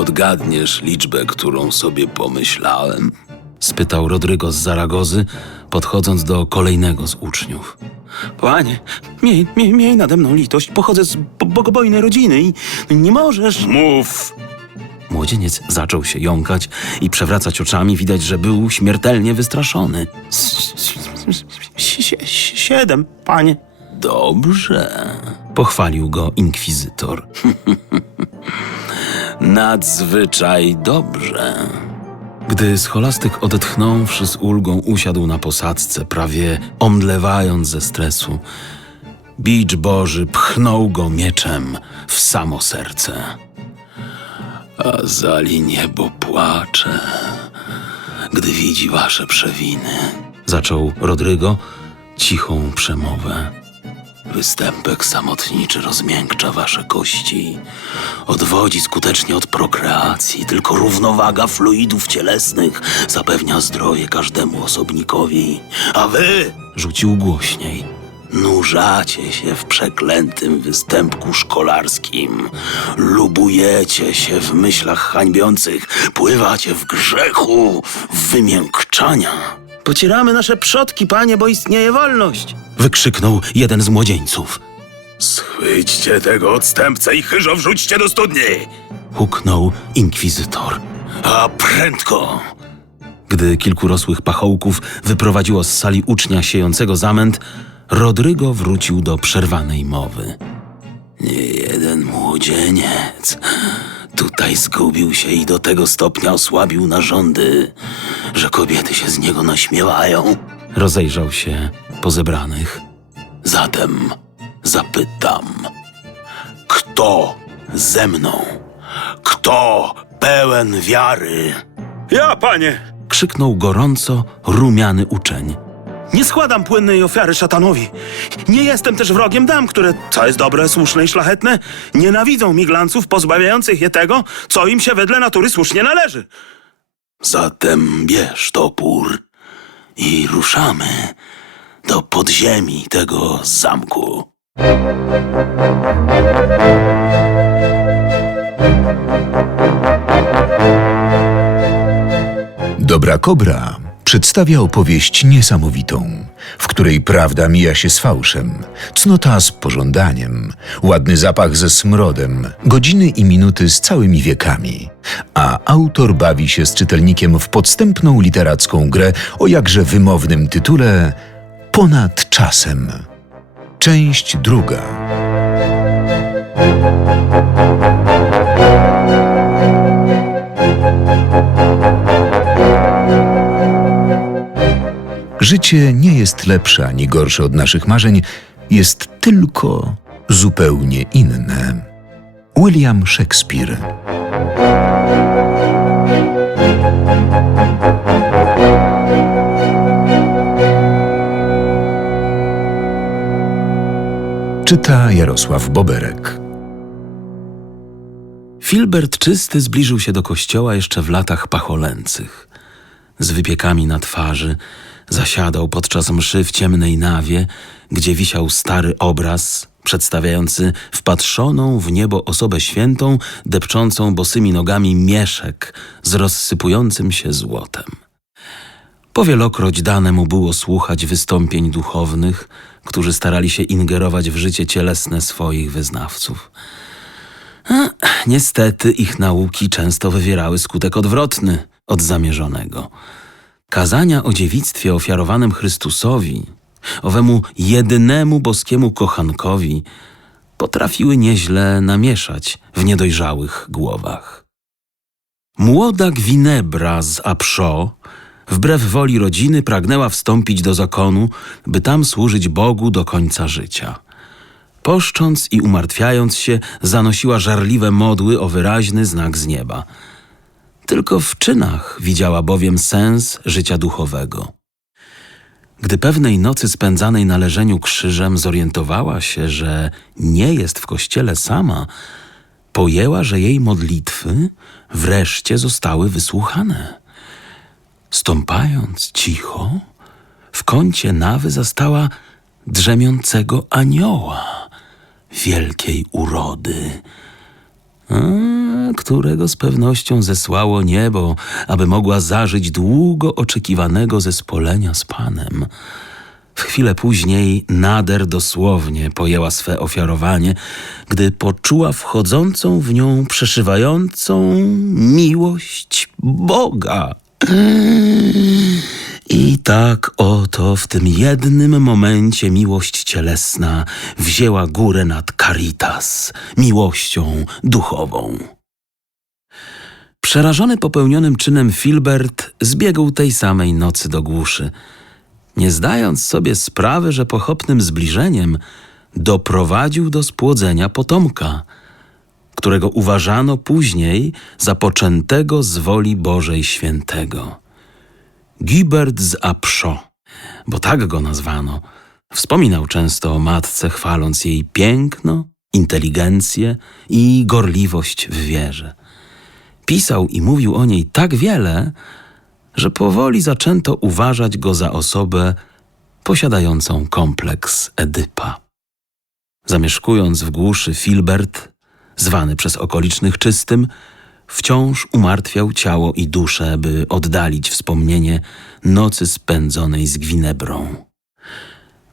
odgadniesz liczbę, którą sobie pomyślałem? spytał Rodrygo z Zaragozy, podchodząc do kolejnego z uczniów. Panie, miej, miej, miej nade mną litość. Pochodzę z bo- bogobojnej rodziny i nie możesz... Mów! Młodzieniec zaczął się jąkać i przewracać oczami, widać, że był śmiertelnie wystraszony. S- s- s- s- Siedem, panie. Dobrze. Pochwalił go inkwizytor. Nadzwyczaj dobrze. Gdy scholastyk odetchnąwszy z ulgą usiadł na posadzce, prawie omdlewając ze stresu, bicz Boży pchnął go mieczem w samo serce. A niebo płacze, gdy widzi wasze przewiny. Zaczął Rodrygo cichą przemowę. Występek samotniczy rozmiękcza wasze kości, odwodzi skutecznie od prokreacji, tylko równowaga fluidów cielesnych zapewnia zdrowie każdemu osobnikowi. A wy Rzucił głośniej. nurzacie się w przeklętym występku szkolarskim, lubujecie się w myślach hańbiących, pływacie w grzechu, w wymiękczania. Pocieramy nasze przodki, panie, bo istnieje wolność. Wykrzyknął jeden z młodzieńców. Schwyćcie tego odstępcę i chyżo wrzućcie do studni! Huknął inkwizytor. A prędko! Gdy kilku rosłych pachołków wyprowadziło z sali ucznia siejącego zamęt, Rodrygo wrócił do przerwanej mowy. Nie jeden młodzieniec tutaj zgubił się i do tego stopnia osłabił narządy, że kobiety się z niego naśmiewają. Rozejrzał się po zebranych. Zatem zapytam, kto ze mną? Kto pełen wiary? Ja, panie, Krzyknął gorąco rumiany uczeń. Nie składam płynnej ofiary szatanowi. Nie jestem też wrogiem dam, które, co jest dobre, słuszne i szlachetne, nienawidzą miglanców pozbawiających je tego, co im się wedle natury słusznie należy. Zatem bierz topór i ruszamy do podziemi tego zamku. Dobra Kobra przedstawia opowieść niesamowitą, w której prawda mija się z fałszem, cnota z pożądaniem, ładny zapach ze smrodem, godziny i minuty z całymi wiekami. A autor bawi się z czytelnikiem w podstępną literacką grę o jakże wymownym tytule Ponad czasem. Część druga. Życie nie jest lepsze ani gorsze od naszych marzeń, jest tylko zupełnie inne. William Shakespeare. Czyta Jarosław Boberek. Filbert Czysty zbliżył się do kościoła jeszcze w latach pacholęcych. Z wypiekami na twarzy zasiadał podczas mszy w ciemnej nawie, gdzie wisiał stary obraz przedstawiający wpatrzoną w niebo osobę świętą, depczącą bosymi nogami mieszek z rozsypującym się złotem. Powielokroć dane mu było słuchać wystąpień duchownych, którzy starali się ingerować w życie cielesne swoich wyznawców. Niestety ich nauki często wywierały skutek odwrotny od zamierzonego. Kazania o dziewictwie ofiarowanym Chrystusowi, owemu jedynemu boskiemu kochankowi, potrafiły nieźle namieszać w niedojrzałych głowach. Młoda Gwinebra z Apszo, wbrew woli rodziny, pragnęła wstąpić do zakonu, by tam służyć Bogu do końca życia. Poszcząc i umartwiając się, zanosiła żarliwe modły o wyraźny znak z nieba. Tylko w czynach widziała bowiem sens życia duchowego. Gdy pewnej nocy spędzanej na leżeniu krzyżem zorientowała się, że nie jest w kościele sama, pojęła, że jej modlitwy wreszcie zostały wysłuchane. Stąpając cicho, w kącie nawy zastała drzemiącego anioła wielkiej urody. A, którego z pewnością zesłało niebo, aby mogła zażyć długo oczekiwanego zespolenia z Panem. W chwilę później nader dosłownie pojęła swe ofiarowanie, gdy poczuła wchodzącą w nią przeszywającą miłość Boga. I tak oto w tym jednym momencie miłość cielesna wzięła górę nad caritas, miłością duchową. Przerażony popełnionym czynem Filbert zbiegł tej samej nocy do głuszy, nie zdając sobie sprawy, że pochopnym zbliżeniem doprowadził do spłodzenia potomka, którego uważano później za poczętego z woli Bożej Świętego. Gibert z Apszo, bo tak go nazwano, wspominał często o matce, chwaląc jej piękno, inteligencję i gorliwość w wierze. Pisał i mówił o niej tak wiele, że powoli zaczęto uważać go za osobę posiadającą kompleks Edypa. Zamieszkując w głuszy, Filbert, zwany przez okolicznych czystym, wciąż umartwiał ciało i duszę, by oddalić wspomnienie nocy spędzonej z Gwinebrą.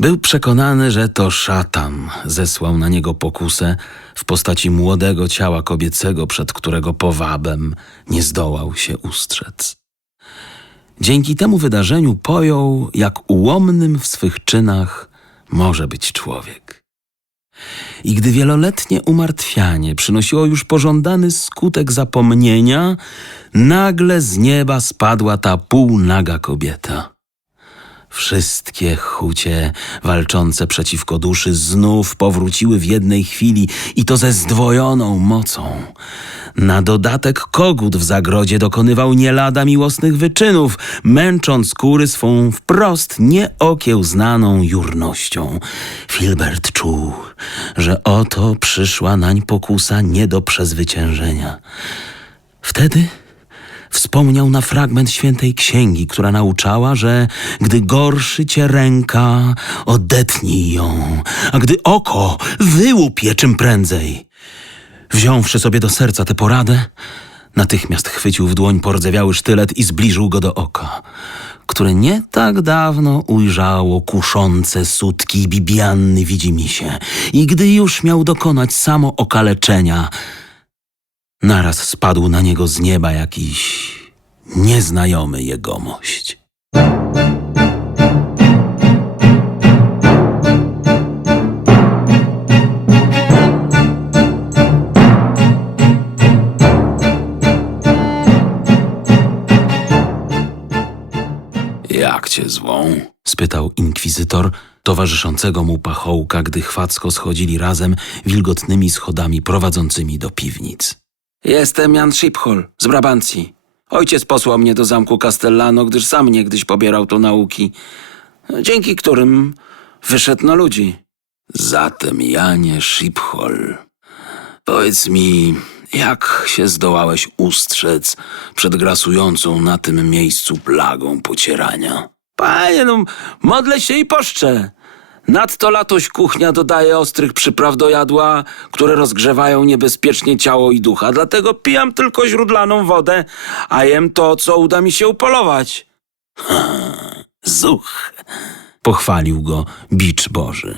Był przekonany, że to szatan zesłał na niego pokusę w postaci młodego ciała kobiecego, przed którego powabem nie zdołał się ustrzec. Dzięki temu wydarzeniu pojął, jak ułomnym w swych czynach może być człowiek. I gdy wieloletnie umartwianie przynosiło już pożądany skutek zapomnienia, nagle z nieba spadła ta półnaga kobieta. Wszystkie chucie walczące przeciwko duszy znów powróciły w jednej chwili i to ze zdwojoną mocą. Na dodatek kogut w zagrodzie dokonywał nie lada miłosnych wyczynów, męcząc kury swą wprost nieokiełznaną jurnością. Filbert czuł, że oto przyszła nań pokusa nie do przezwyciężenia. Wtedy wspomniał na fragment świętej księgi, która nauczała, że gdy gorszy cię ręka, odetnij ją, a gdy oko, wyłup je czym prędzej. Wziąwszy sobie do serca tę poradę, natychmiast chwycił w dłoń pordzewiały sztylet i zbliżył go do oka, które nie tak dawno ujrzało kuszące sutki Bibianny Widzimisię. I gdy już miał dokonać samo okaleczenia, Naraz spadł na niego z nieba jakiś nieznajomy jegomość. Jak cię zwą? spytał inkwizytor towarzyszącego mu pachołka, gdy chwacko schodzili razem wilgotnymi schodami prowadzącymi do piwnic. Jestem Jan Schiphol z Brabancji. Ojciec posłał mnie do zamku Castellano, gdyż sam niegdyś pobierał tu nauki, dzięki którym wyszedł na ludzi. Zatem, Janie Schiphol, powiedz mi, jak się zdołałeś ustrzec przed grasującą na tym miejscu plagą pocierania? Panie, no, modlę się i poszczę. Nadto latoś kuchnia dodaje ostrych przypraw do jadła, które rozgrzewają niebezpiecznie ciało i ducha, dlatego pijam tylko źródlaną wodę, a jem to, co uda mi się upolować. Zuch! Pochwalił go bicz Boży.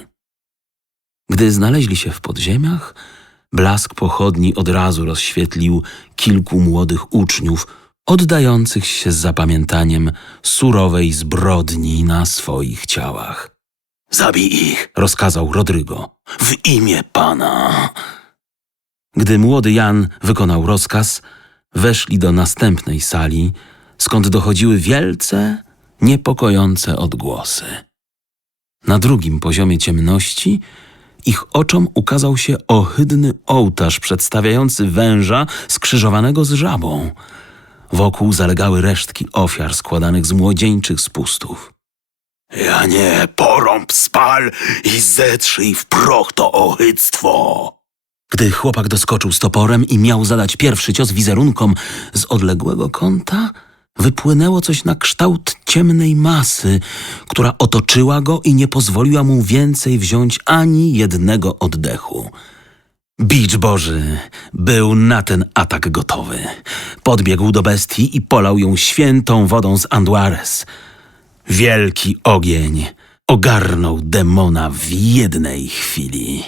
Gdy znaleźli się w podziemiach, blask pochodni od razu rozświetlił kilku młodych uczniów, oddających się z zapamiętaniem surowej zbrodni na swoich ciałach. Zabij ich Rozkazał Rodrygo. w imię Pana. Gdy młody Jan wykonał rozkaz, weszli do następnej sali, skąd dochodziły wielce niepokojące odgłosy. Na drugim poziomie ciemności ich oczom ukazał się ohydny ołtarz przedstawiający węża skrzyżowanego z żabą. Wokół zalegały resztki ofiar składanych z młodzieńczych spustów. Janie, porąb spal i zetrzyj w proch to ohydztwo. Gdy chłopak doskoczył z toporem i miał zadać pierwszy cios wizerunkom z odległego kąta, wypłynęło coś na kształt ciemnej masy, która otoczyła go i nie pozwoliła mu więcej wziąć ani jednego oddechu. Bicz Boży był na ten atak gotowy. Podbiegł do bestii i polał ją świętą wodą z Anduares. Wielki ogień ogarnął demona w jednej chwili.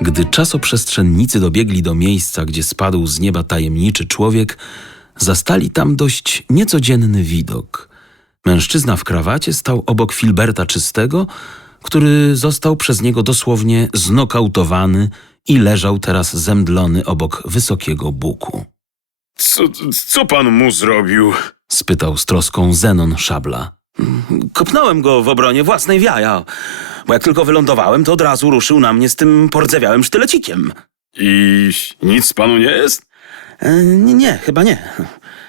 Gdy czasoprzestrzennicy dobiegli do miejsca, gdzie spadł z nieba tajemniczy człowiek, zastali tam dość niecodzienny widok. Mężczyzna w krawacie stał obok Filberta Czystego, który został przez niego dosłownie znokautowany i leżał teraz zemdlony obok wysokiego buku. Co, co pan mu zrobił? Spytał z troską Zenon Szabla. Kopnąłem go w obronie własnej wiaja, bo jak tylko wylądowałem, to od razu ruszył na mnie z tym pordzewiałym sztylecikiem. I nic panu nie jest? E, nie, nie, chyba nie.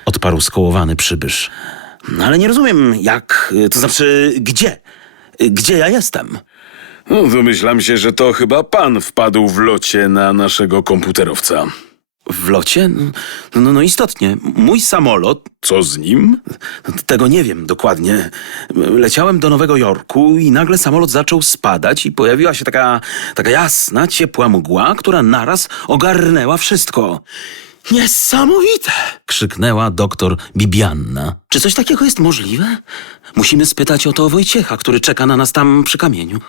Odparł skołowany przybysz. No, ale nie rozumiem, jak, e, to znaczy, gdzie? E, Gdzie ja jestem? No, domyślam się, że to chyba pan wpadł w locie na naszego komputerowca. W locie? No, no, no istotnie. Mój samolot, Co z nim? tego nie wiem dokładnie. Leciałem do Nowego Jorku i nagle samolot zaczął spadać i pojawiła się taka, taka jasna, ciepła mgła, która naraz ogarnęła wszystko. Niesamowite! Krzyknęła doktor Bibianna. Czy coś takiego jest możliwe? Musimy spytać o to Wojciecha, który czeka na nas tam przy kamieniu.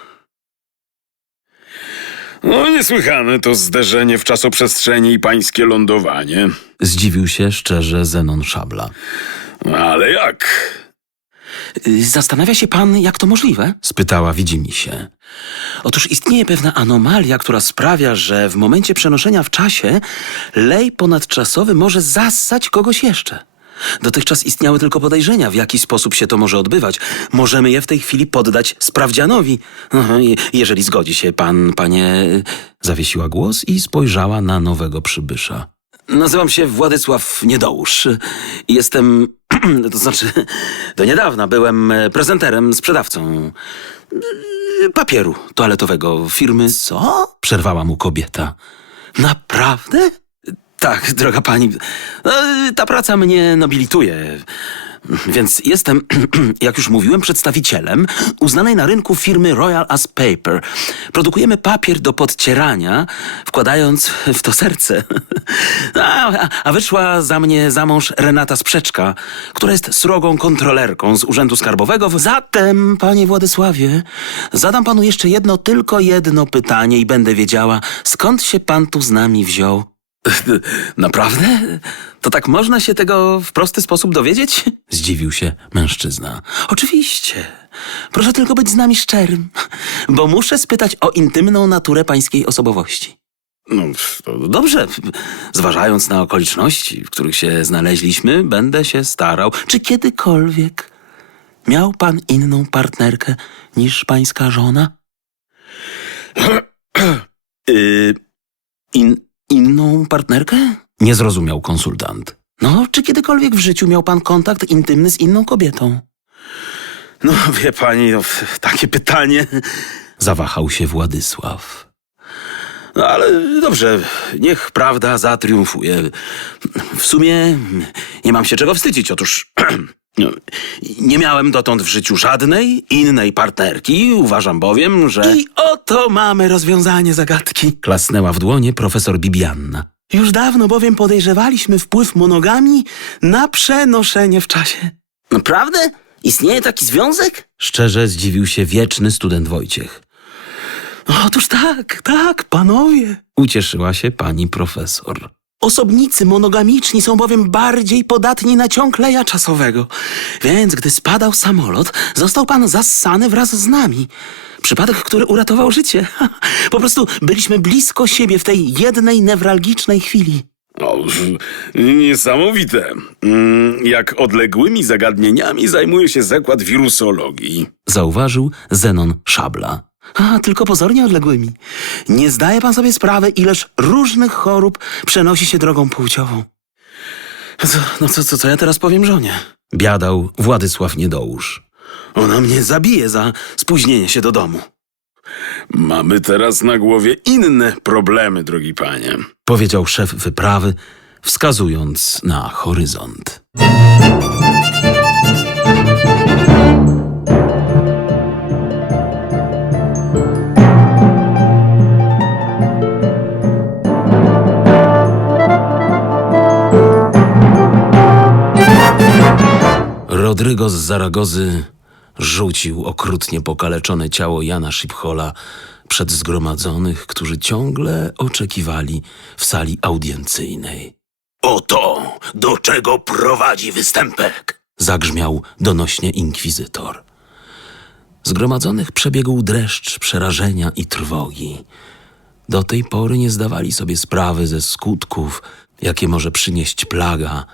No, niesłychane to zderzenie w czasoprzestrzeni i pańskie lądowanie. Zdziwił się szczerze Zenon Szabla. Ale jak? Y, Zastanawia się pan, jak to możliwe? Spytała widzimisię. Otóż istnieje pewna anomalia, która sprawia, że w momencie przenoszenia w czasie lej ponadczasowy może zassać kogoś jeszcze. Dotychczas istniały tylko podejrzenia, w jaki sposób się to może odbywać. Możemy je w tej chwili poddać sprawdzianowi. No, je- jeżeli zgodzi się pan, panie. Zawiesiła głos i spojrzała na nowego przybysza. Nazywam się Władysław Niedołusz. Jestem. to znaczy, do niedawna byłem prezenterem, sprzedawcą y, papieru toaletowego firmy. Co? Przerwała mu kobieta. Naprawdę? Tak, droga pani. No, Ta praca mnie nobilituje. Więc jestem, jak już mówiłem, przedstawicielem uznanej na rynku firmy Royal As Paper. Produkujemy papier do podcierania, wkładając w to serce. A, a wyszła za mnie za mąż Renata Sprzeczka, która jest srogą kontrolerką z Urzędu Skarbowego. Zatem, panie Władysławie, zadam panu jeszcze jedno, tylko jedno pytanie i będę wiedziała, skąd się pan tu z nami wziął. Naprawdę? To tak można się tego w prosty sposób dowiedzieć? Zdziwił się mężczyzna. Oczywiście. Proszę tylko być z nami szczerym, bo muszę spytać o intymną naturę pańskiej osobowości. No, Dobrze, zważając na okoliczności, w których się znaleźliśmy, będę się starał. Czy kiedykolwiek miał pan inną partnerkę niż pańska żona? y, in, inną partnerkę? Nie zrozumiał konsultant. No, czy kiedykolwiek w życiu miał pan kontakt intymny z inną kobietą? No, wie pani, no, takie pytanie. Zawahał się Władysław. No, ale dobrze, niech prawda zatriumfuje. W sumie nie mam się czego wstydzić. Otóż nie miałem dotąd w życiu żadnej innej partnerki. Uważam bowiem, że. I oto mamy rozwiązanie zagadki. Klasnęła w dłonie profesor Bibianna. Już dawno bowiem podejrzewaliśmy wpływ monogami na przenoszenie w czasie. Naprawdę? Istnieje taki związek? Szczerze zdziwił się wieczny student Wojciech. Otóż tak, tak, panowie. Ucieszyła się pani profesor. Osobnicy monogamiczni są bowiem bardziej podatni na ciąg leja czasowego. Więc gdy spadał samolot, został pan zassany wraz z nami. Przypadek, który uratował życie. Po prostu byliśmy blisko siebie w tej jednej newralgicznej chwili. o, niesamowite. Mm, Jak odległymi zagadnieniami zajmuje się zakład wirusologii. Zauważył Zenon Szabla. A, tylko pozornie odległymi. Nie zdaje pan sobie sprawy, ileż różnych chorób przenosi się drogą płciową. Co, no co, co, co ja teraz powiem żonie? Biadał Władysław Niedołusz. Ona mnie zabije za spóźnienie się do domu. Mamy teraz na głowie inne problemy, drogi panie. Powiedział szef wyprawy, wskazując na horyzont. Rodrygo z Zaragozy rzucił okrutnie pokaleczone ciało Jana Szipchola przed zgromadzonych, którzy ciągle oczekiwali w sali audiencyjnej. Oto do czego prowadzi występek. Zagrzmiał donośnie inkwizytor. Zgromadzonych przebiegł dreszcz przerażenia i trwogi. Do tej pory nie zdawali sobie sprawy ze skutków, jakie może przynieść plaga,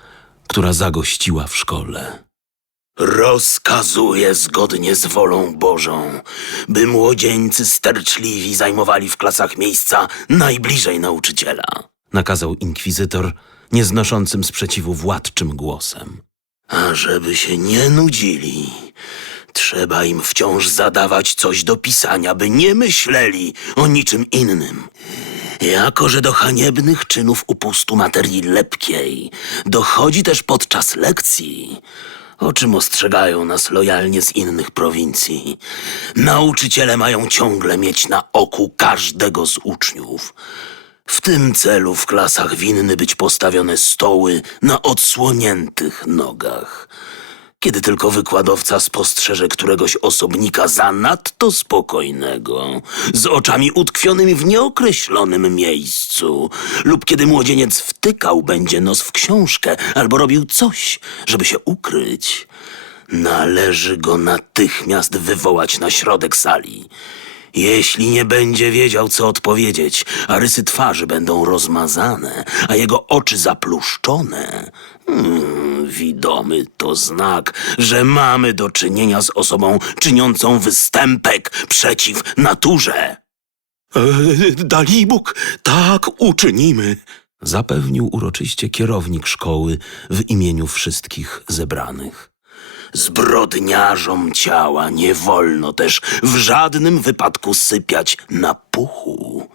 która zagościła w szkole. Rozkazuję zgodnie z wolą Bożą, by młodzieńcy sterczliwi zajmowali w klasach miejsca najbliżej nauczyciela. Nakazał inkwizytor nieznoszącym sprzeciwu władczym głosem. A żeby się nie nudzili, trzeba im wciąż zadawać coś do pisania, by nie myśleli o niczym innym. Jako, że do haniebnych czynów upustu materii lepkiej dochodzi też podczas lekcji, o czym ostrzegają nas lojalnie z innych prowincji, nauczyciele mają ciągle mieć na oku każdego z uczniów. W tym celu w klasach winny być postawione stoły na odsłoniętych nogach. Kiedy tylko wykładowca spostrzeże któregoś osobnika zanadto spokojnego, z oczami utkwionymi w nieokreślonym miejscu, lub kiedy młodzieniec wtykał będzie nos w książkę albo robił coś, żeby się ukryć, należy go natychmiast wywołać na środek sali. Jeśli nie będzie wiedział, co odpowiedzieć, a rysy twarzy będą rozmazane, a jego oczy zapluszczone, hmm, widomy to znak, że mamy do czynienia z osobą czyniącą występek przeciw naturze. E, dali Bóg, tak uczynimy. Zapewnił uroczyście kierownik szkoły w imieniu wszystkich zebranych. Zbrodniarzom ciała nie wolno też w żadnym wypadku sypiać na puchu.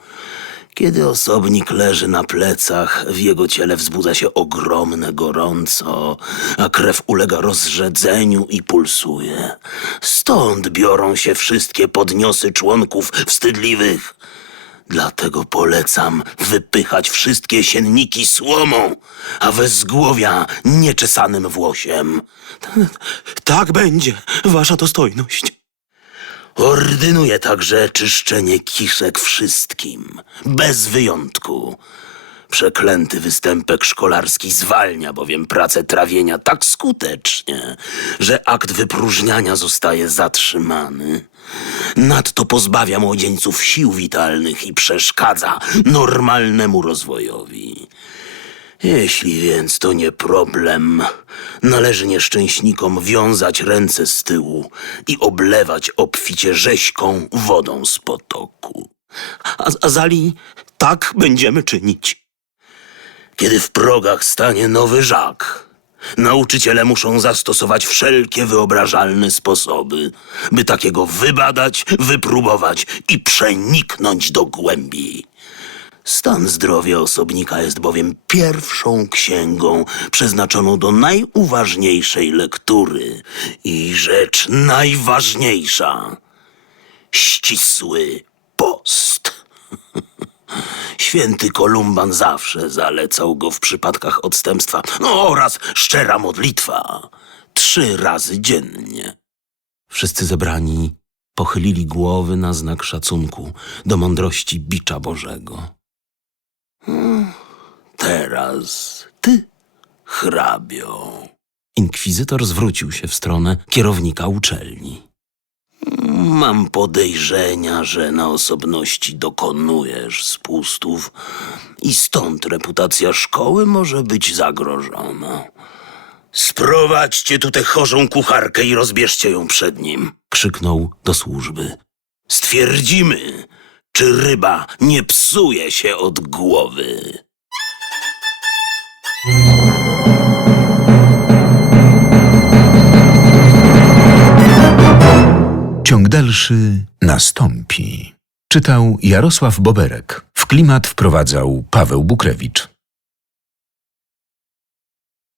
Kiedy osobnik leży na plecach, w jego ciele wzbudza się ogromne gorąco, a krew ulega rozrzedzeniu i pulsuje. Stąd biorą się wszystkie podniosy członków wstydliwych. Dlatego polecam wypychać wszystkie sienniki słomą, a wezgłowia nieczesanym włosiem. Tak będzie, wasza dostojność. Ordynuję także czyszczenie kiszek wszystkim, bez wyjątku. Przeklęty występek szkolarski zwalnia bowiem pracę trawienia tak skutecznie, że akt wypróżniania zostaje zatrzymany. Nadto pozbawia młodzieńców sił witalnych i przeszkadza normalnemu rozwojowi. Jeśli więc to nie problem, należy nieszczęśnikom wiązać ręce z tyłu i oblewać obficie rzeźką wodą z potoku. A, a zali tak będziemy czynić. Kiedy w progach stanie nowy żak, nauczyciele muszą zastosować wszelkie wyobrażalne sposoby, by takiego wybadać, wypróbować i przeniknąć do głębi. Stan zdrowia osobnika jest bowiem pierwszą księgą przeznaczoną do najuważniejszej lektury i rzecz najważniejsza ścisły post. Święty Kolumban zawsze zalecał go w przypadkach odstępstwa no, oraz szczera modlitwa trzy razy dziennie. Wszyscy zebrani pochylili głowy na znak szacunku do mądrości Bicza Bożego. Teraz ty, hrabio. Inkwizytor zwrócił się w stronę kierownika uczelni. Mam podejrzenia, że na osobności dokonujesz spustów i stąd reputacja szkoły może być zagrożona. Sprowadźcie tu tę chorzą kucharkę i rozbierzcie ją przed nim. Krzyknął do służby. Stwierdzimy, czy ryba nie psuje się od głowy. Ciąg dalszy nastąpi. Czytał Jarosław Boberek. W klimat wprowadzał Paweł Bukrewicz.